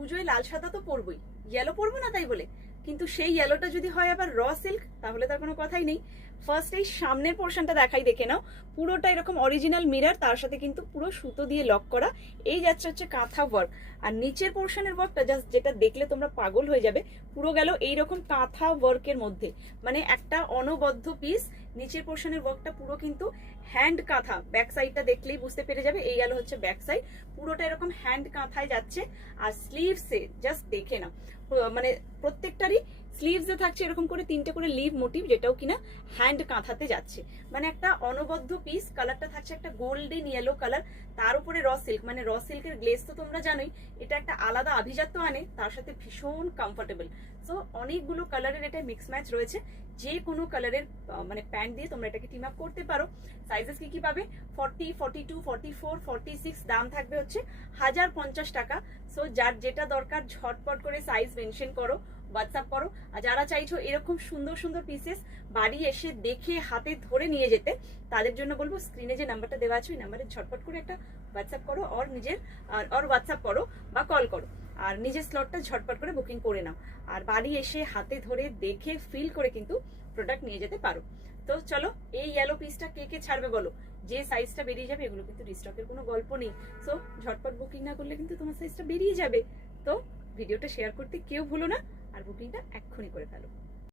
পুজোয় লাল সাদা তো পরবই, ইয়েলো পরবো না তাই বলে, কিন্তু সেই ইয়েলোটা যদি হয় আবার র সিল্ক তাহলে তার কোনো কথাই নেই। ফার্স্ট এই সামনের পোর্শনটা দেখাই, দেখে নাও। পুরোটা এরকম অরিজিনাল মিরর, তার সাথে কিন্তু পুরো সুতো দিয়ে লক করা। এই যাচ্ছে হচ্ছে কাঁথা ওয়ার্ক। আর নিচের পোর্শনের ওয়ার্কটা জাস্ট যেটা দেখলে তোমরা পাগল হয়ে যাবে, পুরো গেল এইরকম কাঁথা ওয়ার্কের মধ্যে, মানে একটা অনবদ্য পিস। নিচের পোর্শনের ওয়ার্কটা পুরো কিন্তু হ্যান্ড কাঁথা, ব্যাক সাইডটা দেখলেই বুঝতে পেরে যাবে। এই গেল হচ্ছে ব্যাক সাইড, পুরোটা এরকম হ্যান্ড কাঁথায় যাচ্ছে। আর স্লিভসে জাস্ট দেখে নাও, মানে প্রত্যেকটারই স্লিভসে থাকছে এরকম করে 3টে করে লিভ মোটিভ, যেটাও কিনা হ্যান্ড কাঁথাতে যাচ্ছে। মানে একটা অনবদ্য পিস। কালারটা থাকছে একটা গোল্ডেন ইয়েলো কালার, তার উপরে র সিল্ক। মানে র সিল্কের গ্লেজ তো তোমরা জানোই, এটা একটা আলাদা আভিজাত্য আনে, তার সাথে ভীষণ কমফোর্টেবল। সো অনেকগুলো কালারের এটা মিক্স ম্যাচ রয়েছে। যে কোনো কালারের মানে প্যান্ট দিয়ে তোমরা এটাকে টিম আপ করতে পারো। সাইজেস কি কি পাবে? 40, 42, 44, 46। দাম থাকবে হচ্ছে 1050 টাকা। সো যার যেটা দরকার ঝটপট করে সাইজ মেনশন করো, হোয়াটসঅ্যাপ করো। আর যারা চাইছো এরকম সুন্দর সুন্দর পিসেস বাড়ি এসে দেখে হাতে ধরে নিয়ে যেতে, তাদের জন্য বলবো স্ক্রিনে যে নাম্বারটা দেওয়া আছে ওই নাম্বারে ঝটপট করে একটা হোয়াটসঅ্যাপ করো, হোয়াটসঅ্যাপ করো বা কল করো, আর নিজের স্লটটা ঝটপট করে বুকিং করে নাও। আর বাড়ি এসে হাতে ধরে দেখে ফিল করে কিন্তু প্রোডাক্ট নিয়ে যেতে পারো। তো চলো, এই ইয়েলো পিসটা কে কে ছাড়বে বলো? যে সাইজটা বেরিয়ে যাবে, এগুলো কিন্তু রিস্টকের কোনো গল্প নেই। সো ঝটপট বুকিং না করলে কিন্তু তোমার সাইজটা বেরিয়ে যাবে। তো ভিডিওটা শেয়ার করতে কেউ ভুলো না, আর বুকিংটা এক্ষুনি করে ফেলো।